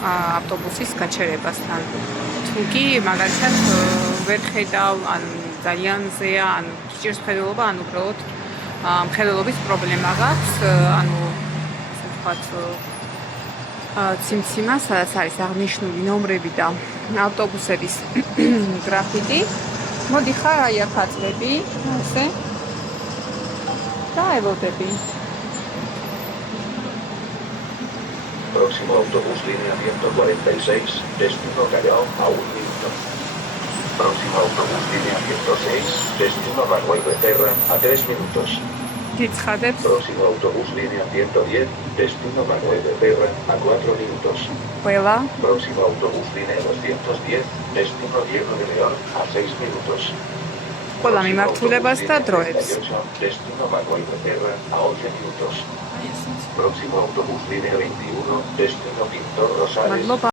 ავტობუსის გაჩერებასთან. თუ კი მაგალითად ვერ ხედავ, ან ძალიან ზეა, ან სჭირს მხედველობა, ან უბრალოდ მხედველობის პრობლემა გაქვს, ანუ ასე ვთქვათ, ციმციმა, სადაც არის აღნიშნული ნომრები და ავტობუსების გრაფიტი. მოდი ხარ აი აქ აწვევი, ასე და ელოდები. Próximo autobús línea 146, destino Callao a 1 minuto. Próximo autobús línea 106, destino Raguay Becerra a 3 minutos. გიცხადებს. Próximo autobús línea 110, destino Raguay Becerra a 4 minutos. ყველა Próximo autobús línea 210, destino Diego de León a 6 minutos. ყველა მიმართულებას და დროებს. Destino Raguay Becerra a 11 minutos. Próximo autobús línea 21, destino Pintor Rosales მადლობა.